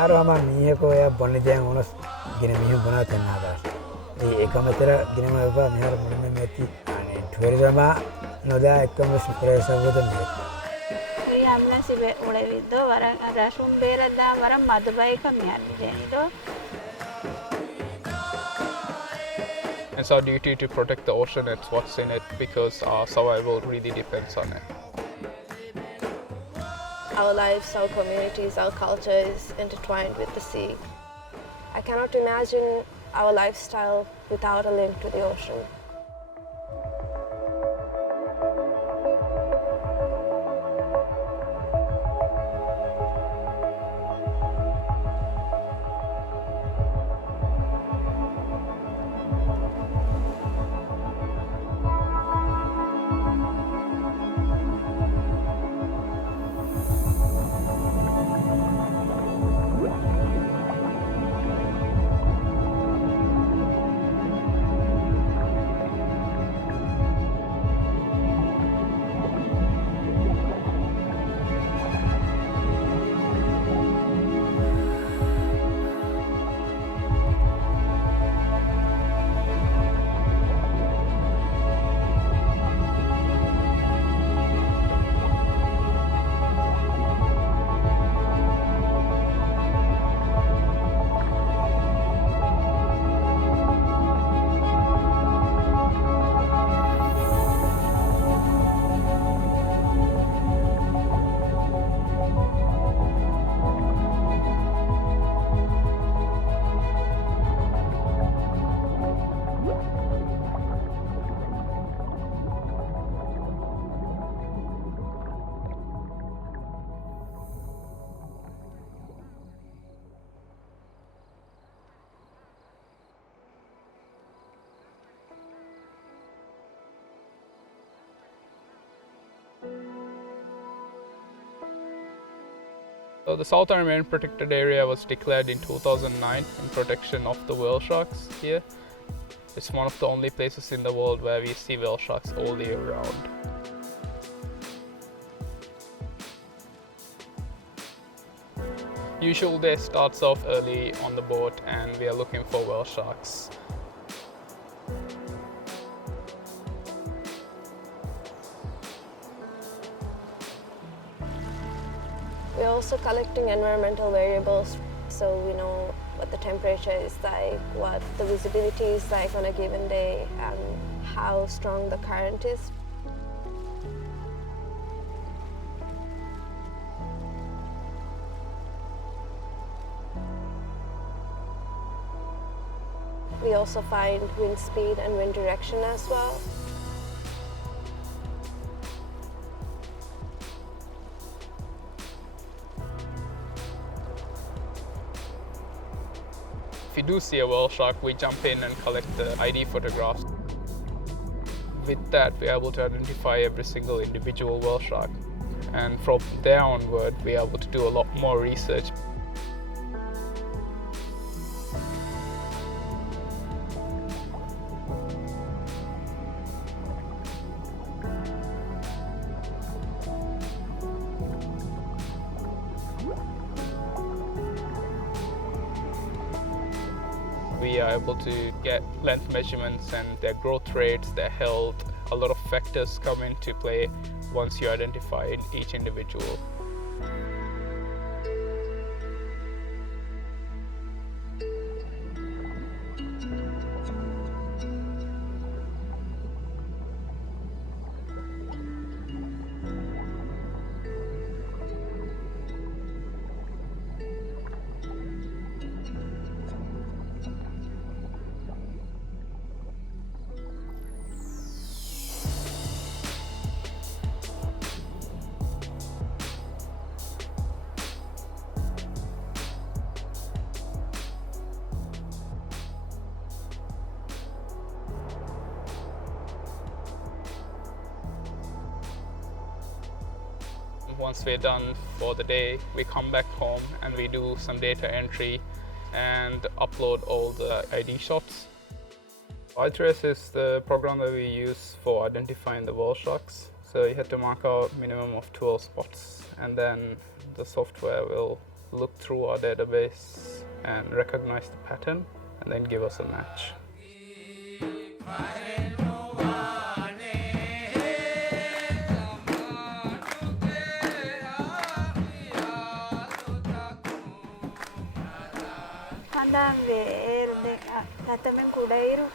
Arama Miyako, Bonajang, Ginamihu Bonata Nada. The Ecomatera, Ginamava, Mihar Meti, and Turizama, Noda, Ecomas Press over the net. It's our duty to protect the ocean and what's in it because our survival really depends on it. Our lives, our communities, our culture is intertwined with the sea. I cannot imagine our lifestyle without a link to the ocean. So the South Ari Marine Protected Area was declared in 2009 in protection of the whale sharks here. It's one of the only places in the world where we see whale sharks all year round. Usual day starts off early on the boat and we are looking for whale sharks. We're also collecting environmental variables so we know what the temperature is like, what the visibility is like on a given day, and how strong the current is. We also find wind speed and wind direction as well. If we do see a whale shark, we jump in and collect the ID photographs. With that, we're able to identify every single individual whale shark. And from there onward, we're able to do a lot more research. We are able to get length measurements and their growth rates, their health. A lot of factors come into play once you identify each individual. Once we're done for the day, we come back home and we do some data entry and upload all the ID shots. iTrace is the program that we use for identifying the whale sharks. So you have to mark out minimum of 12 spots and then the software will look through our database and recognize the pattern and then give us a match. Andam ver de katamen kudairu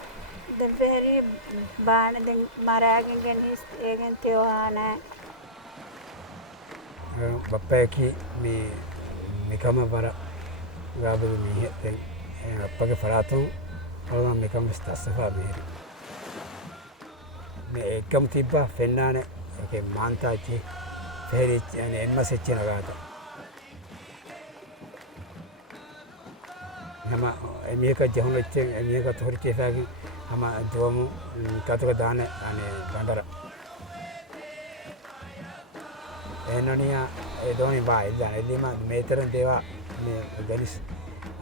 den Fehurihi baana den maragen genis egen teohana bappaki mikama bara gabu mi den appage faratun alma mikama stasafa me ekam tibba fennane ke manta chi Fehurihi yani emma secchina gata nama emika jahun lecce emika thori chefagi ama domu katuka dane ane bandara enania edoni ba ida edima meteran deva me galis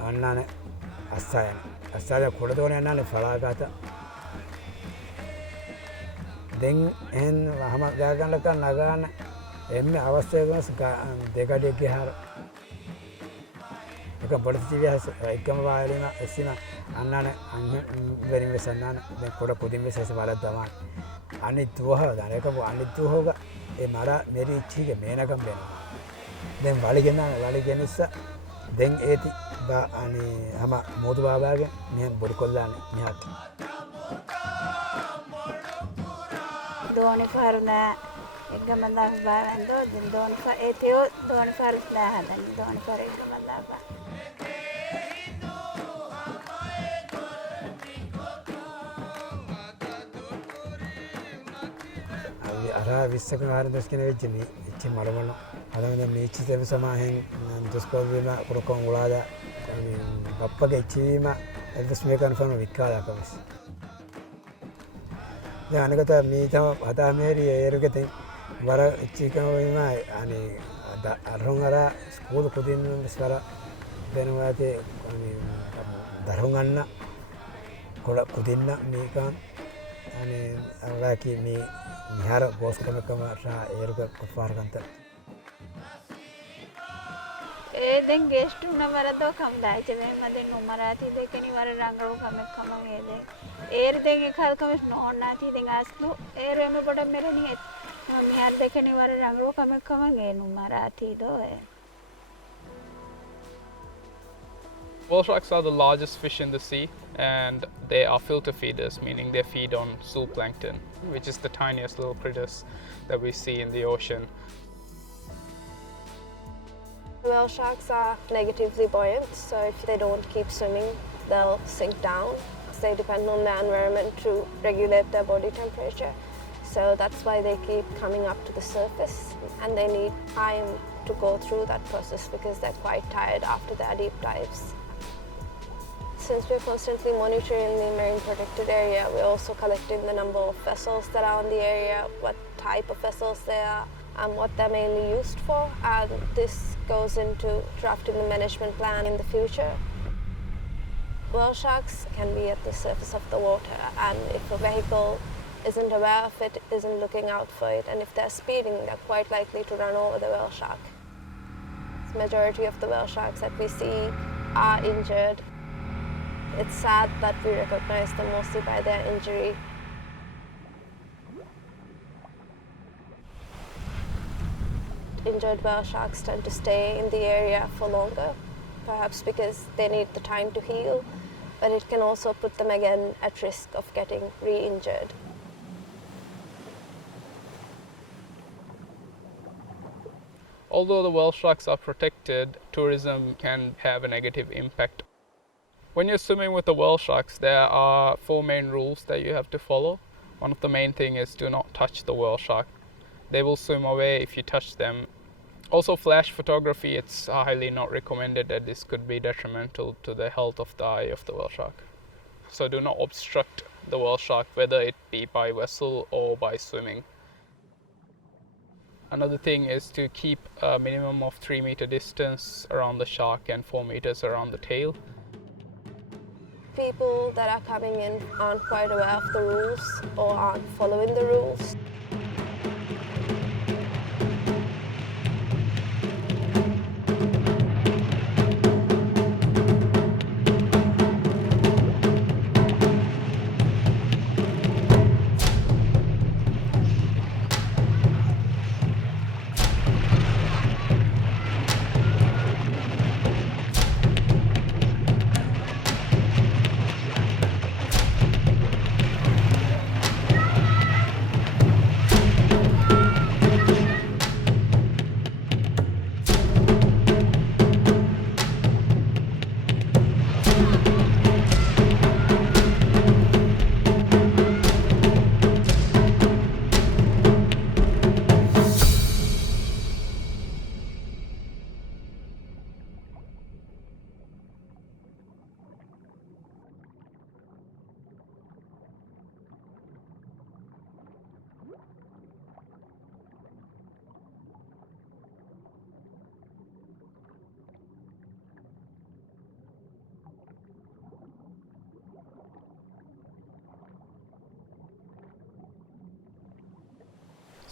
annane asaya kodone annane falagata den en hama gagan laka nagana emme avasthayagana dekade gehar eka bodhitivias ekam vaarina esina annane verim vesannana den koda kudin vesesa wala dama anittuha daneka anittuhoga e mara meri chige menakam bena den waligenissa den eti ba ani ama modu babage men bodkollane nyaat doni farna egamanda baando den doni fa eteo doni farna hadan doni far egamanda ba ara vissaka har daskene vejjini ichi marmano adamne mechi tebe samahen duskobima kurokon ulada bappage ichima eldes mekan fano vikala kamis de anagata mi tama hada meri erugete bara ichikama ani arhongara school kudin sara denwate ani darhonganna kola kudinna mekan ani alaki mi Nihara bos kama sa eruga kufar kanta den gestu na marado kam dai cheve maden numarati de keni war rangaru kam ede den ekhal kam no nati den aslu me boda mere ni me ar de keni war rangaru kam e numarati do Whale sharks are the largest fish in the sea and they are filter feeders, meaning they feed on zooplankton, which is the tiniest little critters that we see in the ocean. Whale sharks are negatively buoyant, so if they don't keep swimming, they'll sink down. They depend on the environment to regulate their body temperature. So that's why they keep coming up to the surface, and they need time to go through that process because they're quite tired after their deep dives. Since we're constantly monitoring the marine protected area, we're also collecting the number of vessels that are on the area, what type of vessels they are, and what they're mainly used for. And this goes into drafting the management plan in the future. Whale sharks can be at the surface of the water, and if a vehicle isn't aware of it, isn't looking out for it, and if they're speeding, they're quite likely to run over the whale shark. The majority of the whale sharks that we see are injured. It's sad that we recognize them mostly by their injury. Injured whale sharks tend to stay in the area for longer, perhaps because they need the time to heal, but it can also put them again at risk of getting re-injured. Although the whale sharks are protected, tourism can have a negative impact. When you're swimming with the whale sharks, there are 4 main rules that you have to follow. One of the main things is do not touch the whale shark. They will swim away if you touch them. Also, flash photography, it's highly not recommended, that this could be detrimental to the health of the eye of the whale shark. So do not obstruct the whale shark, whether it be by vessel or by swimming. Another thing is to keep a minimum of 3-meter distance around the shark and 4 meters around the tail. People that are coming in aren't quite aware of the rules or aren't following the rules.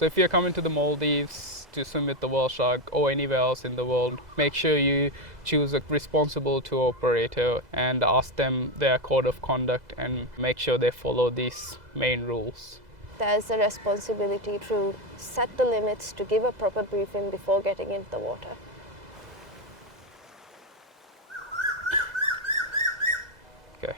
So if you're coming to the Maldives to swim with the whale shark or anywhere else in the world, make sure you choose a responsible tour operator and ask them their code of conduct and make sure they follow these main rules. There's a responsibility to set the limits, to give a proper briefing before getting into the water. Okay.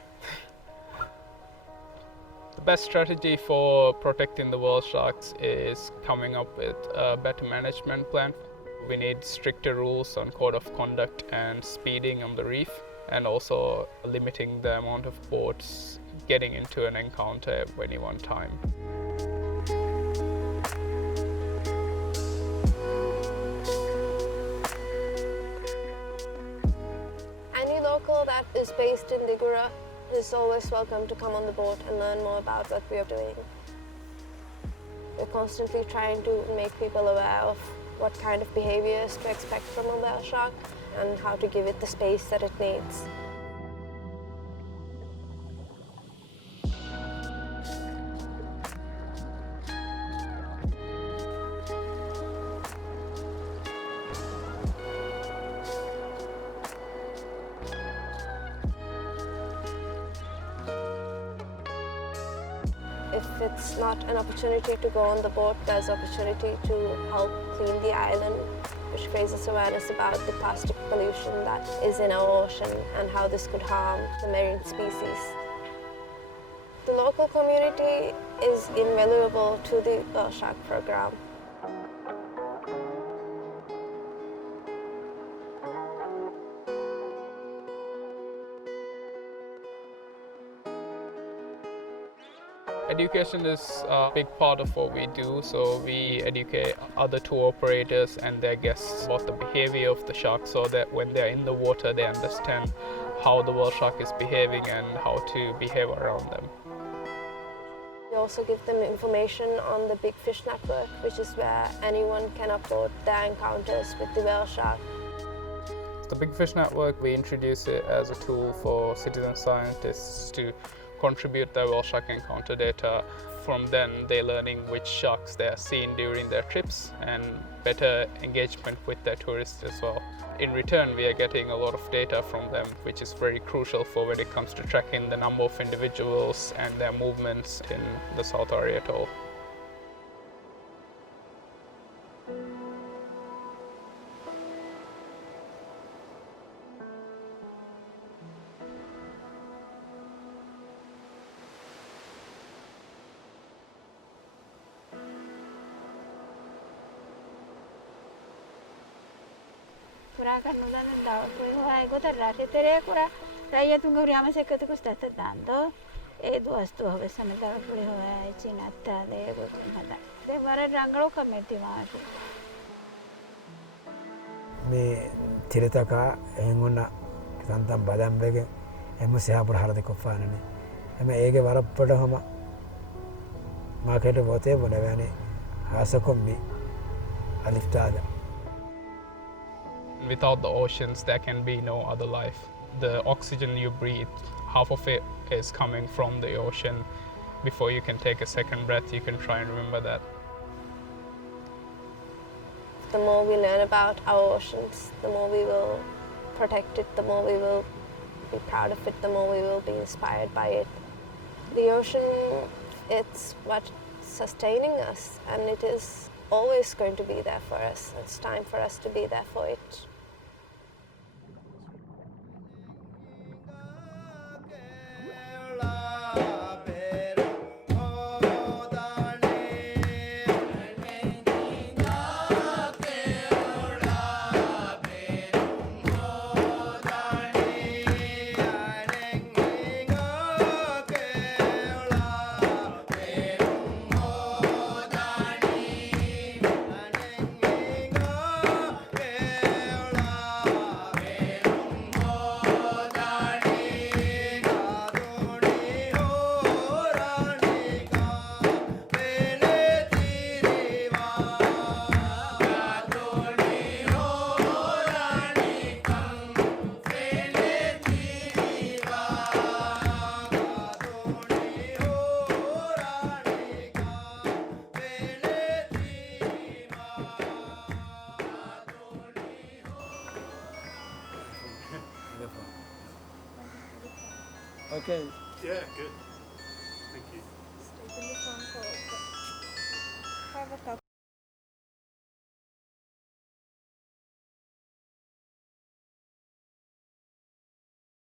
The best strategy for protecting the whale sharks is coming up with a better management plan. We need stricter rules on code of conduct and speeding on the reef, and also limiting the amount of boats getting into an encounter at any one time. Any local that is based in Dhigurah is always welcome to come on the boat and learn more about what we are doing. We're constantly trying to make people aware of what kind of behaviors to expect from a whale shark and how to give it the space that it needs. If it's not an opportunity to go on the boat, there's opportunity to help clean the island, which raises awareness about the plastic pollution that is in our ocean and how this could harm the marine species. The local community is invaluable to the whale shark program. Education is a big part of what we do, so we educate other tour operators and their guests about the behavior of the shark so that when they're in the water they understand how the whale shark is behaving and how to behave around them. We also give them information on the Big Fish Network, which is where anyone can upload their encounters with the whale shark. The Big Fish Network, we introduce it as a tool for citizen scientists to contribute their whale shark encounter data. From then, they're learning which sharks they are seeing during their trips and better engagement with their tourists as well. In return, we are getting a lot of data from them, which is very crucial for when it comes to tracking the number of individuals and their movements in the South Ari Atoll. මේ තිරතකා එහෙන්ගොන්න තන්තම් බදම්බගෙන් එම සයාපුර හරද කොෆානනේ එම ඒගේ වරප්පට හම මාකට බොතේ බොනවැනේ ආසකොම්මි අලිෆ්ටාද. Without the oceans, there can be no other life. The oxygen you breathe, half of it is coming from the ocean. Before you can take a second breath, you can try and remember that. The more we learn about our oceans, the more we will protect it, the more we will be proud of it, the more we will be inspired by it. The ocean, it's what's sustaining us, and it is always going to be there for us. It's time for us to be there for it. Okay. Yeah, good. Thank you. Stay in the phone for have a cup